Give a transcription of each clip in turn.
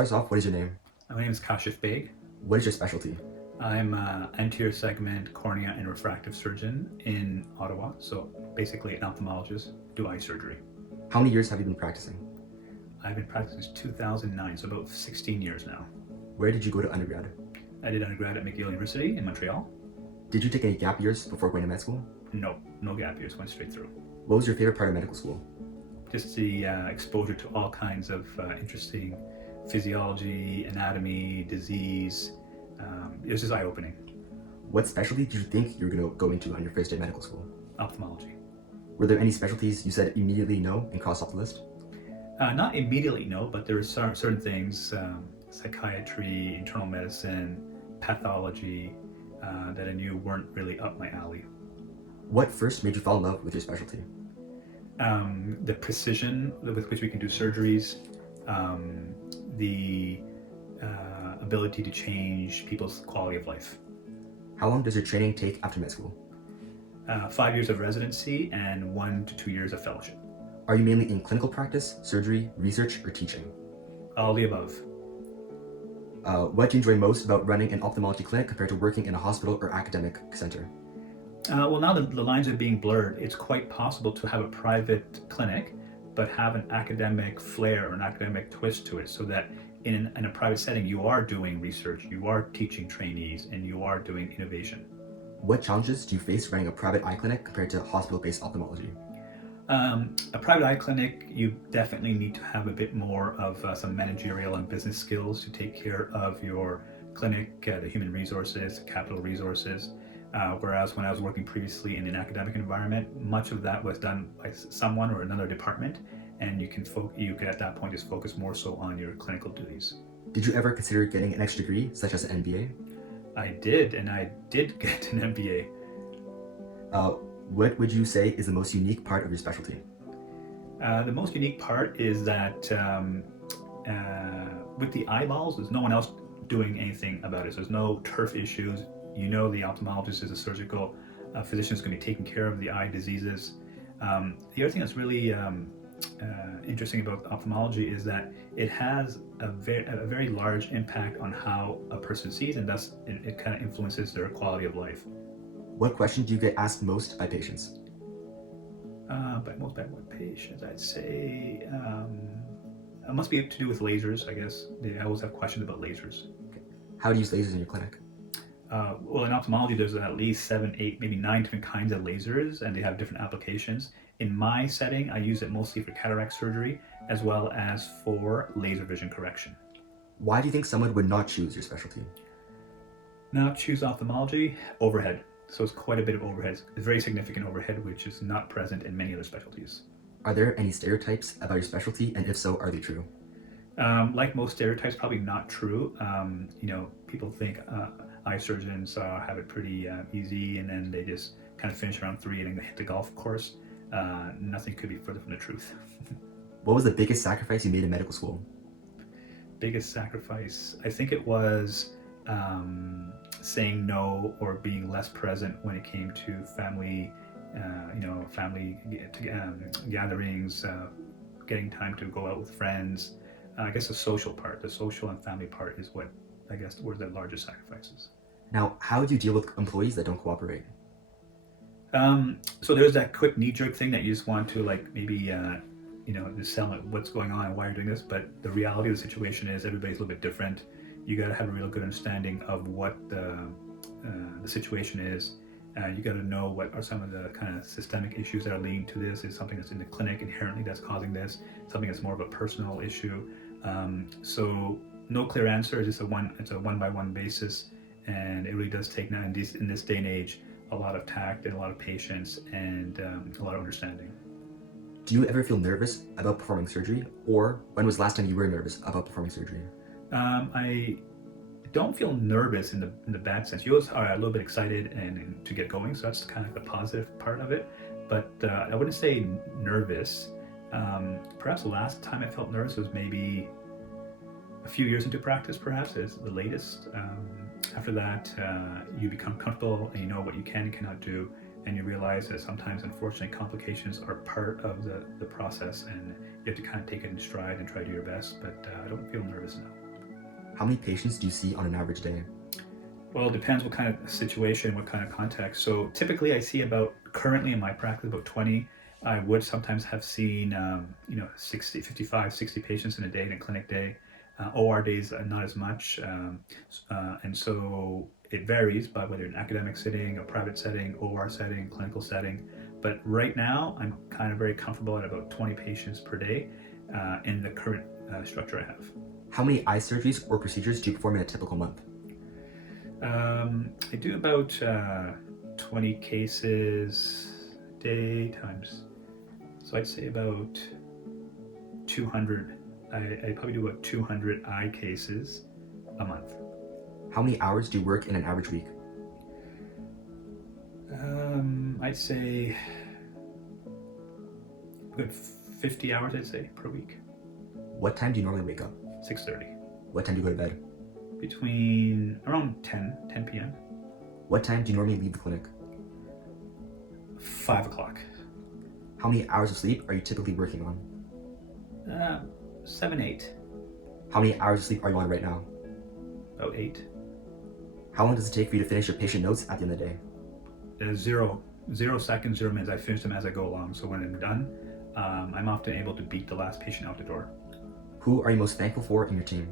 start us off, what is your name? My name is Kashif Baig. What is your specialty? I'm an anterior segment cornea and refractive surgeon in Ottawa, so basically an ophthalmologist, do eye surgery. How many years have you been practicing? I've been practicing since 2009, so about 16 years now. Where did you go to undergrad? I did undergrad at Macular University in Montreal. Did you take any gap years before going to med school? No gap years, went straight through. What was your favorite part of medical school? Just the exposure to all kinds of interesting physiology, anatomy, disease. It was just eye-opening. What specialty did you think you were going to go into on your first day of medical school? Ophthalmology. Were there any specialties you said immediately no and crossed off the list? Not immediately, no, but there were certain things, psychiatry, internal medicine, pathology, that I knew weren't really up my alley. What first made you fall in love with your specialty? The precision with which we can do surgeries, the ability to change people's quality of life. How long does your training take after med school? 5 years of residency and 1 to 2 years of fellowship. Are you mainly in clinical practice, surgery, research, or teaching? All the above. What do you enjoy most about running an ophthalmology clinic compared to working in a hospital or academic center? Well, now that the lines are being blurred, it's quite possible to have a private clinic, but have an academic flair or an academic twist to it, so that in a private setting, you are doing research, you are teaching trainees, and you are doing innovation. What challenges do you face running a private eye clinic compared to hospital-based ophthalmology? A private eye clinic, you definitely need to have a bit more of some managerial and business skills to take care of your clinic, the human resources, capital resources. Whereas when I was working previously in an academic environment, much of that was done by someone or another department, and you can at that point just focus more so on your clinical duties. Did you ever consider getting an extra degree, such as an MBA? I did, and I did get an MBA. What would you say is the most unique part of your specialty? The most unique part is that with the eyeballs, there's no one else doing anything about it. So there's no turf issues. You know, the ophthalmologist is a surgical physician is going to be taking care of the eye diseases. The other thing that's really interesting about ophthalmology is that it has a very large impact on how a person sees, and thus it kind of influences their quality of life. What question do you get asked most by patients? By what patients? I'd say it must be to do with lasers, I guess. They always have questions about lasers. Okay. How do you use lasers in your clinic? Well, in ophthalmology, there's at least 7, 8, maybe 9 different kinds of lasers, and they have different applications. In my setting, I use it mostly for cataract surgery, as well as for laser vision correction. Why do you think someone would not choose your specialty? Now, choose ophthalmology, overhead. So it's quite a bit of overhead. It's very significant overhead, which is not present in many other specialties. Are there any stereotypes about your specialty, and if so, are they true? Like most stereotypes, probably not true. People think eye surgeons have it pretty easy, and then they just kind of finish around 3 and then hit the golf course. Nothing could be further from the truth. What was the biggest sacrifice you made in medical school? Biggest sacrifice? I think it was saying no or being less present when it came to family gatherings, getting time to go out with friends. I guess the social and family part is what I guess were the largest sacrifices. Now, how do you deal with employees that don't cooperate? So there's that quick knee-jerk thing that you just want to maybe just tell them what's going on and why you're doing this, but the reality of the situation is everybody's a little bit different. You got to have a real good understanding of what the situation is. You got to know what are some of the kind of systemic issues that are leading to this. Is something that's in the clinic inherently that's causing this? Something that's more of a personal issue. So no clear answer. It's a one-by-one basis, and it really does take now in this day and age a lot of tact and a lot of patience and a lot of understanding. Do you ever feel nervous about performing surgery, or when was the last time you were nervous about performing surgery? I don't feel nervous in the bad sense. You always are a little bit excited and to get going, so that's kind of the positive part of it. But I wouldn't say nervous. Perhaps the last time I felt nervous was maybe a few years into practice, perhaps is the latest. After that, you become comfortable and you know what you can and cannot do, and you realize that sometimes, unfortunately, complications are part of the process, and you have to kind of take it in stride and try to do your best. But I don't feel nervous now. How many patients do you see on an average day? Well, it depends what kind of situation, what kind of context. So typically I see about, currently in my practice, about 20. I would sometimes have seen, 60, 55, 60 patients in a day, in a clinic day. OR days, not as much. And so it varies by whether an academic setting, a private setting, OR setting, clinical setting. But right now, I'm kind of very comfortable at about 20 patients per day in the current structure I have. How many eye surgeries or procedures do you perform in a typical month? I do about 20 cases a day times, so I'd say about 200. I probably do about 200 eye cases a month. How many hours do you work in an average week? I'd say a good 50 hours, I'd say, per week. What time do you normally wake up? 6:30. What time do you go to bed? Between around 10 p.m. What time do you normally leave the clinic? 5 o'clock. How many hours of sleep are you typically working on? 7, 8. How many hours of sleep are you on right now? About 8. How long does it take for you to finish your patient notes at the end of the day? 0 seconds, 0 minutes. I finish them as I go along. So when I'm done, I'm often able to beat the last patient out the door. Who are you most thankful for in your team?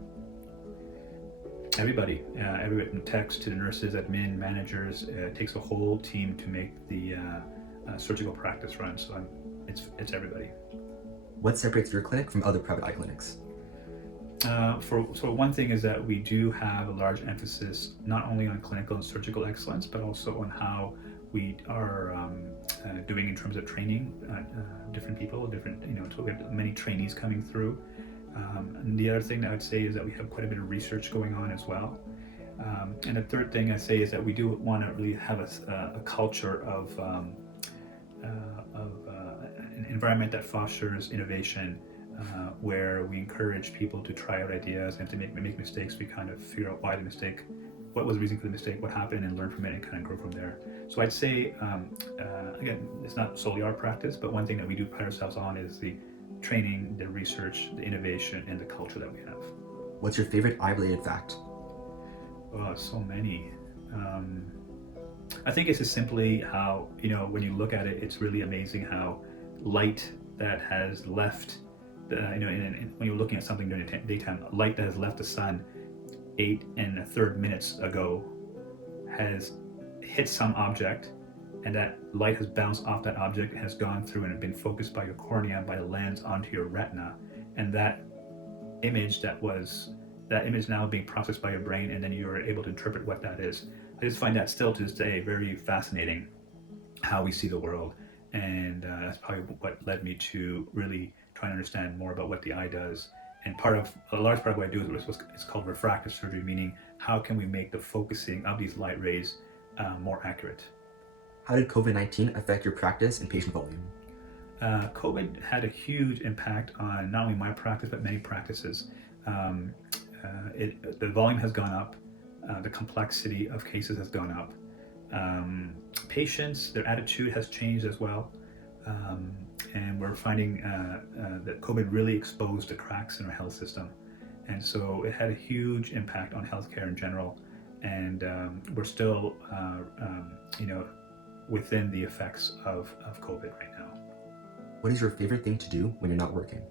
Everybody from techs to the nurses, admin, managers. It takes a whole team to make the surgical practice run. So it's everybody. What separates your clinic from other private eye clinics? So one thing is that we do have a large emphasis not only on clinical and surgical excellence, but also on how we are doing in terms of training different people, so we have many trainees coming through. And the other thing that I would say is that we have quite a bit of research going on as well. And the third thing I say is that we do want to really have a culture of an environment that fosters innovation, where we encourage people to try out ideas, and to make mistakes. We kind of figure out what was the reason for the mistake, what happened, and learn from it and kind of grow from there. So I'd say, again, it's not solely our practice, but one thing that we do pride ourselves on is the training, the research, the innovation, and the culture that we have. What's your favorite eye-related fact? Oh, so many. I think it's just simply how, when you look at it, it's really amazing how light that has left, when you're looking at something during the daytime, light that has left the sun 8 1/3 minutes ago has hit some object, and that light has bounced off that object, has gone through and been focused by your cornea, by the lens, onto your retina, and that image now being processed by your brain, and then you're able to interpret what that is. I just find that still to this day very fascinating, how we see the world, and that's probably what led me to really try and understand more about what the eye does. And a large part of what I do is it's called refractive surgery, meaning how can we make the focusing of these light rays more accurate. How did COVID-19 affect your practice and patient volume? COVID had a huge impact on not only my practice, but many practices. The volume has gone up, the complexity of cases has gone up. Patients, their attitude has changed as well. And we're finding that COVID really exposed the cracks in our health system. And so it had a huge impact on healthcare in general. And we're still, within the effects of COVID right now. What is your favorite thing to do when you're not working?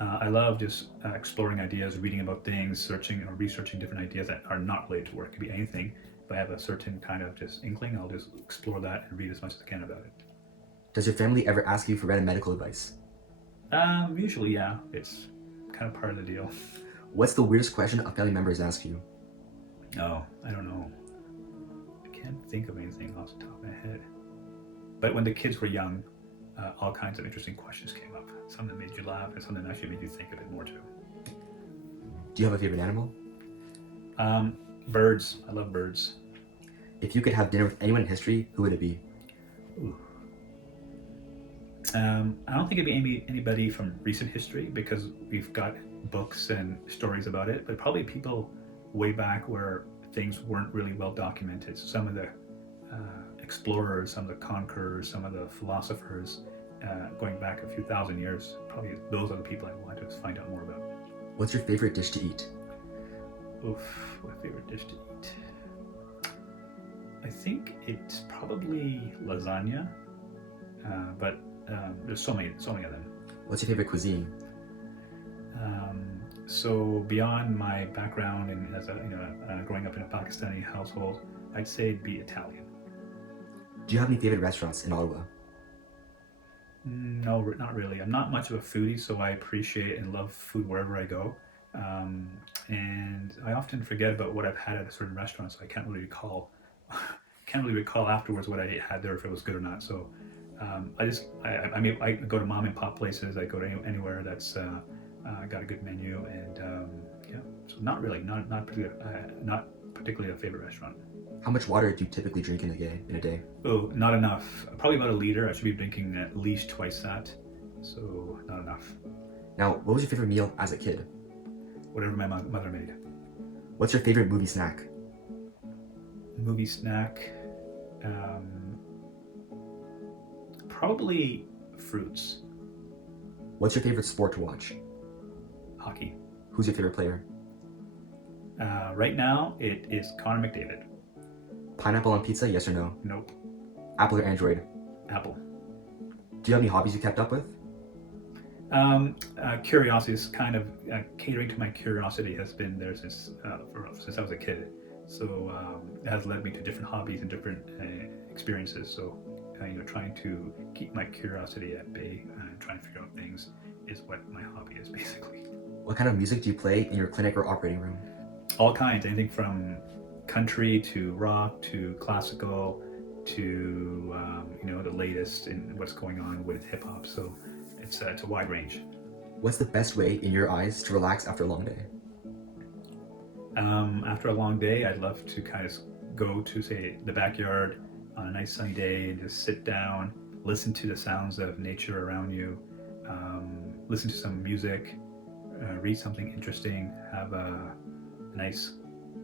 I love just exploring ideas, reading about things, searching or researching different ideas that are not related to work. It could be anything. If I have a certain kind of just inkling, I'll just explore that and read as much as I can about it. Does your family ever ask you for random medical advice? Usually, yeah. It's kind of part of the deal. What's the weirdest question a family member has asked you? Oh, I don't know. I can't think of anything off the top of my head. But when the kids were young, all kinds of interesting questions came up. Some that made you laugh, and some that actually made you think a bit more too. Do you have a favorite animal? Birds. I love birds. If you could have dinner with anyone in history, who would it be? Ooh. I don't think it'd be anybody from recent history, because we've got books and stories about it, but probably people way back where things weren't really well documented. So some of the explorers, some of the conquerors, some of the philosophers, going back a few thousand years, probably those are the people I want to find out more about. What's your favorite dish to eat? Oof, my favorite dish to eat. I think it's probably lasagna, but there's so many of them. What's your favorite cuisine? So beyond my background and as a growing up in a Pakistani household, I'd say it'd be Italian. Do you have any favorite restaurants in Ottawa? No, not really. I'm not much of a foodie, so I appreciate and love food wherever I go. And I often forget about what I've had at a certain restaurant, so I can't really recall. Can't really recall afterwards what I had there if it was good or not. So I mean, I go to mom and pop places. I go to anywhere that's got a good menu, and yeah. So not really, not particularly a favorite restaurant. How much water do you typically drink in a day? Oh, not enough. Probably about a liter. I should be drinking at least twice that. So not enough. Now, what was your favorite meal as a kid? Whatever my mother made. What's your favorite movie snack? Movie snack. Probably fruits. What's your favorite sport to watch? Hockey. Who's your favorite player? Right now, it is Connor McDavid. Pineapple on pizza, yes or no? Nope. Apple or Android? Apple. Do you have any hobbies you kept up with? Curiosity is kind of catering to my curiosity has been there since I was a kid. So it has led me to different hobbies and different experiences. So trying to keep my curiosity at bay and trying to figure out things is what my hobby is basically. What kind of music do you play in your clinic or operating room? All kinds, anything from country to rock to classical to the latest in what's going on with hip hop. So it's a wide range. What's the best way, in your eyes, to relax after a long day? After a long day, I'd love to kind of go to, say, the backyard on a nice sunny day and just sit down, listen to the sounds of nature around you, listen to some music, read something interesting, have a nice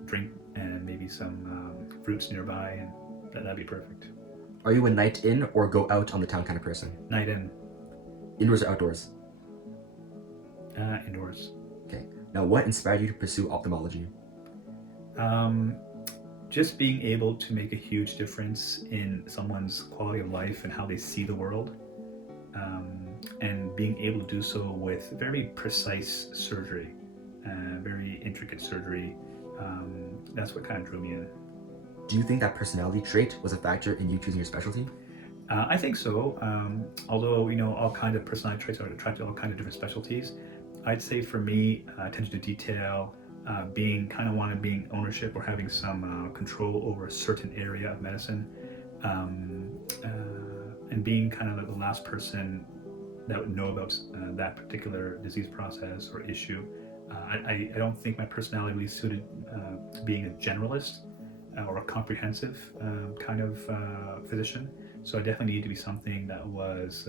drink and maybe some fruits nearby, and that'd be perfect. Are you a night in or go out on the town kind of person? Night in. Indoors or outdoors? Indoors. Okay. Now, what inspired you to pursue ophthalmology? Just being able to make a huge difference in someone's quality of life and how they see the world, and being able to do so with very precise surgery, very intricate surgery. That's what kind of drew me in. Do you think that personality trait was a factor in you choosing your specialty? I think so. Although all kinds of personality traits are attracted to all kinds of different specialties, I'd say for me, attention to detail, being ownership or having some control over a certain area of medicine, and being kind of the last person that would know about that particular disease process or issue. I don't think my personality really suited being a generalist or a comprehensive kind of physician. So I definitely need to be something that was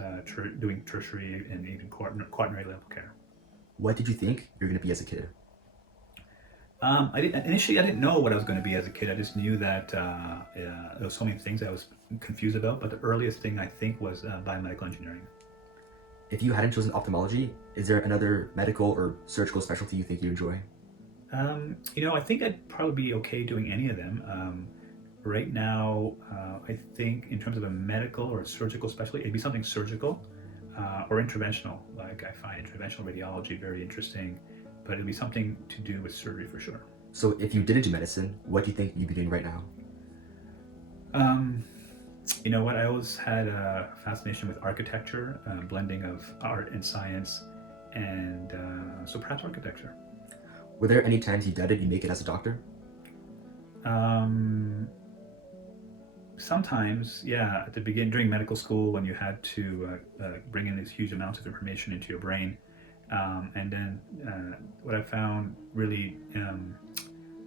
doing tertiary and even quaternary level care. What did you think you were going to be as a kid? Initially, I didn't know what I was going to be as a kid. I just knew that there were so many things I was confused about. But the earliest thing I think was biomedical engineering. If you hadn't chosen ophthalmology, is there another medical or surgical specialty you think you enjoy? I think I'd probably be okay doing any of them. Right now, I think in terms of a medical or a surgical specialty, it'd be something surgical or interventional. Like I find interventional radiology very interesting, but it'd be something to do with surgery for sure. So if you didn't do medicine, what do you think you'd be doing right now? You know what? I always had a fascination with architecture, blending of art and science, and so perhaps architecture. Were there any times you doubted you'd make it as a doctor? Sometimes, yeah. At the beginning, during medical school, when you had to bring in these huge amounts of information into your brain, and then what I found really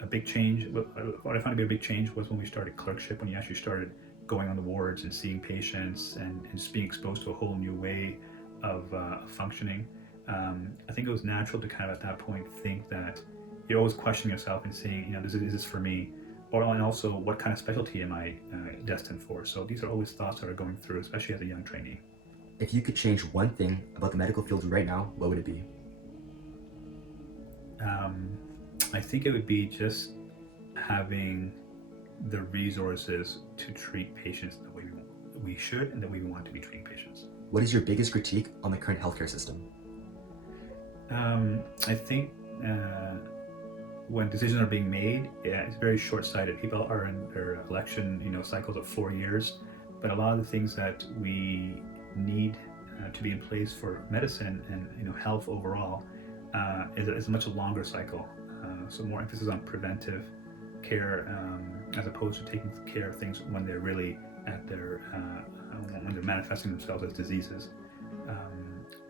a big change. What I found to be a big change was when we started clerkship, when you actually started going on the wards and seeing patients and just being exposed to a whole new way of functioning. I think it was natural to kind of at that point think that you're always questioning yourself and saying, is this for me? And also, what kind of specialty am I destined for? So these are always thoughts that are going through, especially as a young trainee. If you could change one thing about the medical field right now, what would it be? I think it would be just having the resources to treat patients the way we should and the way we want to be treating patients. What is your biggest critique on the current healthcare system? I think when decisions are being made, yeah, it's very short-sighted. People are in their election, cycles of 4 years, but a lot of the things that we need to be in place for medicine and health overall is a much longer cycle. So more emphasis on preventive care as opposed to taking care of things when they're really at their when they're manifesting themselves as diseases.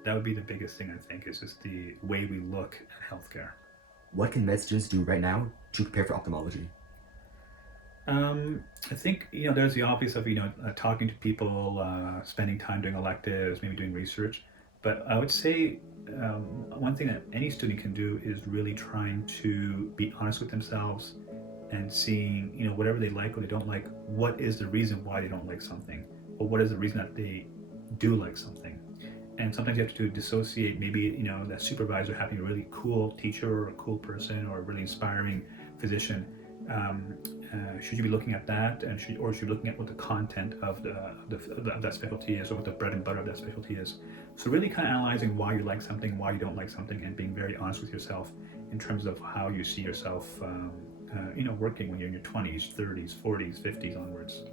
That would be the biggest thing, I think, is just the way we look at healthcare. What can med students do right now to prepare for ophthalmology? I think there's the obvious of talking to people, spending time doing electives, maybe doing research. But I would say one thing that any student can do is really trying to be honest with themselves and seeing whatever they like or they don't like. What is the reason why they don't like something, or what is the reason that they do like something? And sometimes you have to dissociate. Maybe that supervisor having a really cool teacher or a cool person or a really inspiring physician. Should you be looking at that, and should you be looking at what the content of that specialty is, or what the bread and butter of that specialty is? So really kind of analyzing why you like something, why you don't like something, and being very honest with yourself in terms of how you see yourself, working when you're in your 20s, 30s, 40s, 50s onwards.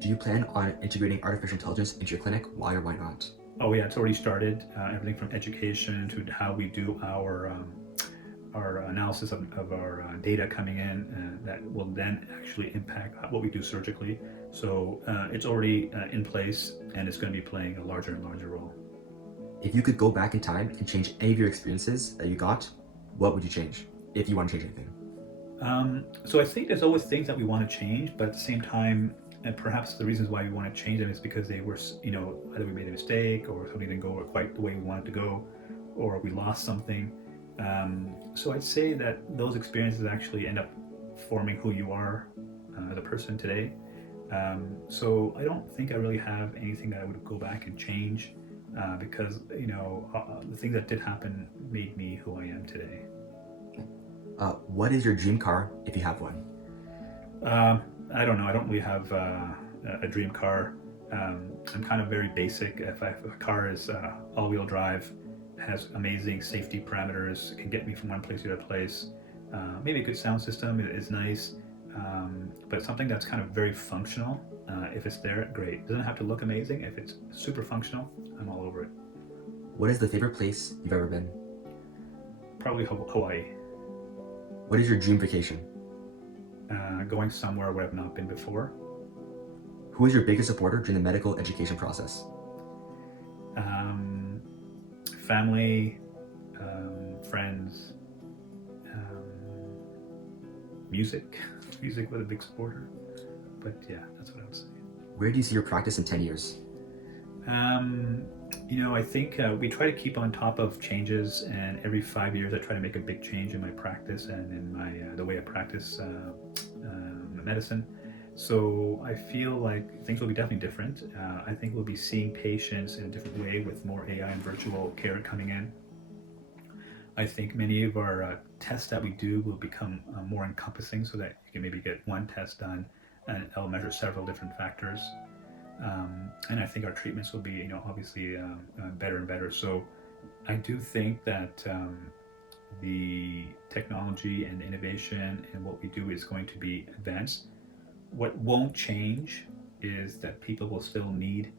Do you plan on integrating artificial intelligence into your clinic? Why or why not? Oh yeah, it's already started. Everything from education to how we do our analysis of our data coming in, that will then actually impact what we do surgically. So it's already in place, and it's going to be playing a larger and larger role. If you could go back in time and change any of your experiences that you got, what would you change, if you want to change anything? So I think there's always things that we want to change, but at the same time, and perhaps the reasons why we want to change them is because they were, either we made a mistake, or something didn't go quite the way we wanted to go, or we lost something. So I'd say that those experiences actually end up forming who you are as a person today. So I don't think I really have anything that I would go back and change, because the things that did happen made me who I am today. What is your dream car, if you have one? I don't know. I don't really have a dream car. I'm kind of very basic. If a car is all-wheel drive, has amazing safety parameters, can get me from one place to the other place. Maybe a good sound system is nice, but something that's kind of very functional. If it's there, great. It doesn't have to look amazing. If it's super functional, I'm all over it. What is the favorite place you've ever been? Probably Hawaii. What is your dream vacation? Going somewhere where I've not been before. Who is your biggest supporter during the medical education process? Family, friends, music. Music was a big supporter. But yeah, that's what I would say. Where do you see your practice in 10 years? I think we try to keep on top of changes, and every 5 years I try to make a big change in my practice and in my the way I practice medicine. So I feel like things will be definitely different. I think we'll be seeing patients in a different way with more AI and virtual care coming in. I think many of our tests that we do will become more encompassing, so that you can maybe get one test done and it'll measure several different factors. And I think our treatments will be, obviously better and better. So I do think that the technology and innovation and what we do is going to be advanced. What won't change is that people will still need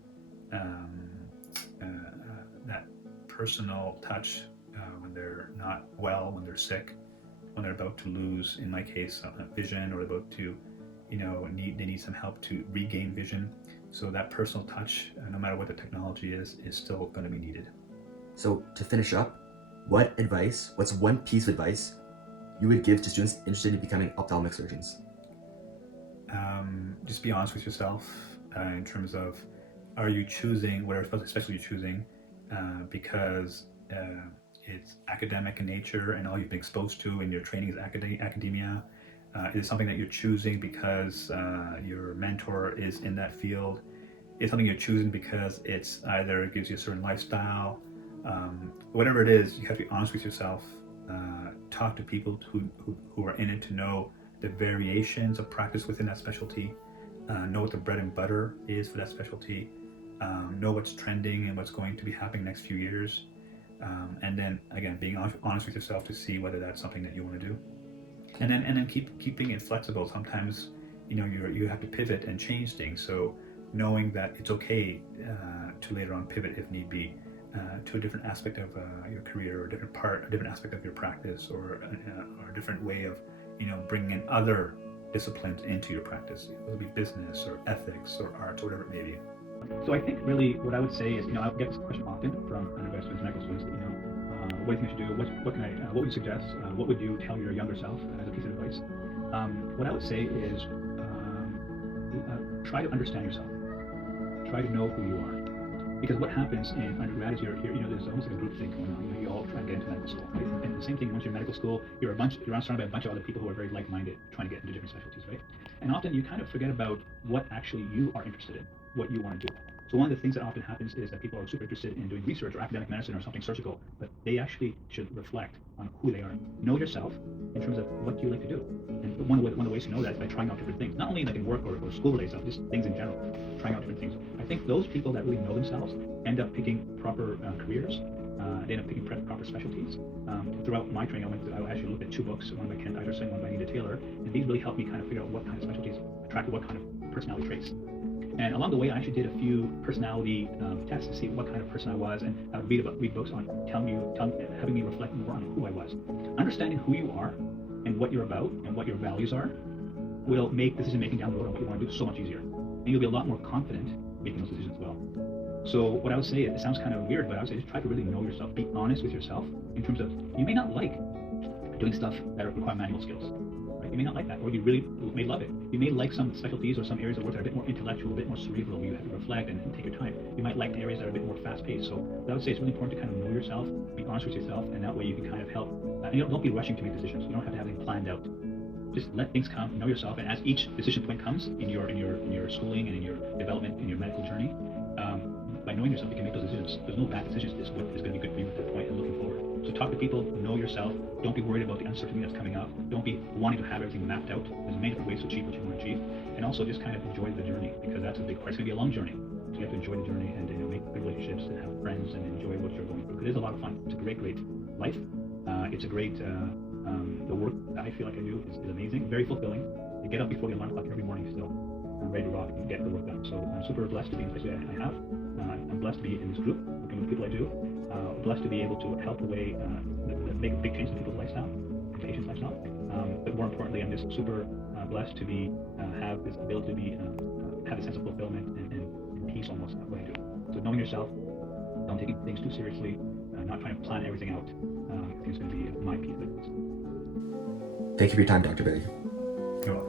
that personal touch when they're not well, when they're sick, when they're about to lose, in my case, vision, or about to, they need some help to regain vision. So that personal touch, no matter what the technology is still going to be needed. So to finish up, what's one piece of advice you would give to students interested in becoming ophthalmic surgeons? Just be honest with yourself in terms of, are you choosing whatever specialty you're choosing because it's academic in nature and all you've been exposed to in your training is academia? Is it something that you're choosing because your mentor is in that field? Is it something you're choosing because it gives you a certain lifestyle? Whatever it is, you have to be honest with yourself talk to people who are in it to know the variations of practice within that specialty, know what the bread and butter is for that specialty, know what's trending and what's going to be happening next few years, and then again being honest with yourself to see whether that's something that you want to do, and then keeping it flexible. Sometimes you have to pivot and change things, so knowing that it's okay to later on pivot if need be to a different aspect of your career, or a different aspect of your practice, or a different way of bringing in other disciplines into your practice, whether it be business or ethics or arts or whatever it may be. So I think really what I would say is, I get this question often from undergrad students and medical students, what do you think I should do? What would you suggest? What would you tell your younger self as a piece of advice? What I would say is try to understand yourself. Try to know who you are. Because what happens in undergrad is there's almost like a group thing going on. You all try to get into medical school, right? And the same thing once you're in medical school, you're surrounded by a bunch of other people who are very like-minded, trying to get into different specialties, right? And often you kind of forget about what actually you are interested in, what you want to do. So one of the things that often happens is that people are super interested in doing research or academic medicine or something surgical, but they actually should reflect on who they are. Know yourself in terms of what you like to do. And one of the ways to know that is by trying out different things, not only like in work or school-related stuff, just things in general, trying out different things. I think those people that really know themselves end up picking proper careers. They end up picking proper specialties. Throughout my training, I actually looked at 2 books, one by Kent Iverson, one by Anita Taylor, and these really helped me kind of figure out what kind of specialties attracted what kind of personality traits. And along the way, I actually did a few personality tests to see what kind of person I was, and I would read books on having me reflect more on who I was. Understanding who you are and what you're about and what your values are will make decision making down the road on what you want to do so much easier, and you'll be a lot more confident making those decisions as well. So what I would say, it sounds kind of weird, but I would say just try to really know yourself. Be honest with yourself in terms of, you may not like doing stuff that require manual skills. You may not like that, or you really may love it. You may like some specialties or some areas of work that are a bit more intellectual, a bit more cerebral, where you have to reflect and take your time. You might like areas that are a bit more fast-paced. So I would say it's really important to kind of know yourself, be honest with yourself, and that way you can kind of help. And don't be rushing to make decisions. You don't have to have anything planned out. Just let things come, know yourself, and as each decision point comes in your schooling and in your development, in your medical journey, by knowing yourself, you can make those decisions. There's no bad decisions. This is what is going to be good for you at that point and looking forward. So talk to people, know yourself. Don't be worried about the uncertainty that's coming up. Don't be wanting to have everything mapped out. There's many different ways to achieve what you want to achieve. And also just kind of enjoy the journey, because that's a big part. It's going to be a long journey. So you have to enjoy the journey and make good relationships and have friends and enjoy what you're going through. It is a lot of fun. It's a great life. It's a great, the work that I feel like I do is amazing, very fulfilling. You get up before the alarm clock every morning still. I'm ready to rock and get the work done. So I'm super blessed to be in the place that I have. I'm blessed to be in this group, working with the people I do. Blessed to be able to help the way make a big change in people's lifestyle, patients' lifestyle. But more importantly, I'm just super blessed to be have this ability to be have a sense of fulfillment and peace almost in what I do. So knowing yourself, not taking things too seriously, not trying to plan everything out, I think it's going to be my piece of advice. Thank you for your time, Dr. Baig. You're welcome.